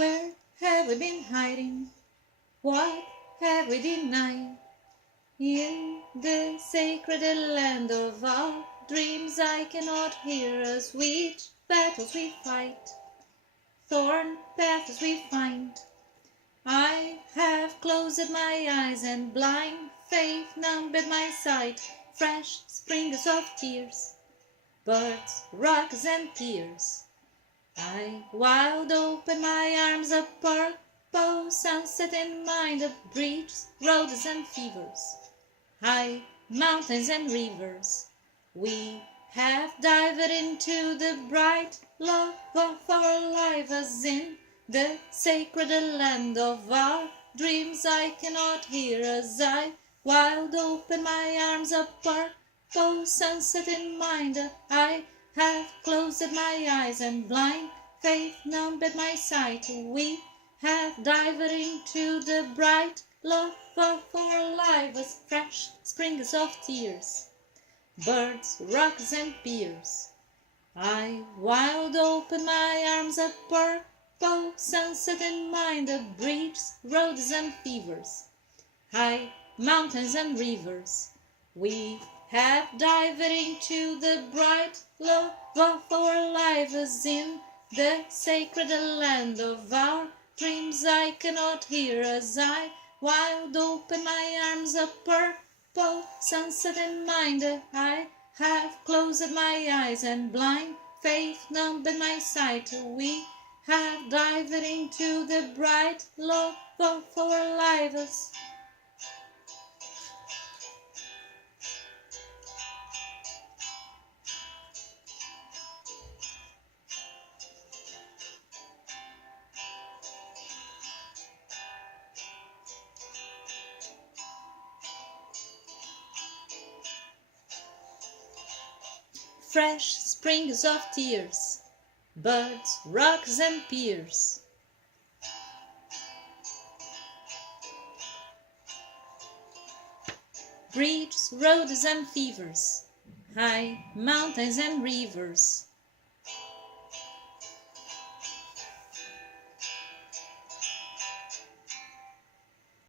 Where have we been hiding? What have we denied? In the sacred land of our dreams I cannot hear us. Which battles we fight, thorn paths we find. I have closed my eyes and blind faith numbed my sight. Fresh springs of tears, birds, rocks and piers. I wild open my arms, a purple sunset in mind, of bridges, roads and fevers, high mountains and rivers. We have dived into the bright love of our life, as in the sacred land of our dreams I cannot hear. As I wild open my arms, a purple sunset in mind, I have closed my eyes and blind faith numbed my sight. We have dived into the bright love of our life, as fresh springs of tears, birds, rocks and piers. I wild open my arms, a purple sunset in mind, of bridges, roads and fevers, high mountains and rivers. We have dived into the bright love of our life, as in the sacred land of our dreams I cannot hear. As I wild open my arms, a purple sunset in mind, I have closed my eyes and blind faith numbed my sight. We have dived into the bright love of our lives. Fresh springs of tears, birds, rocks and piers. Bridges, roads and fevers, high mountains and rivers.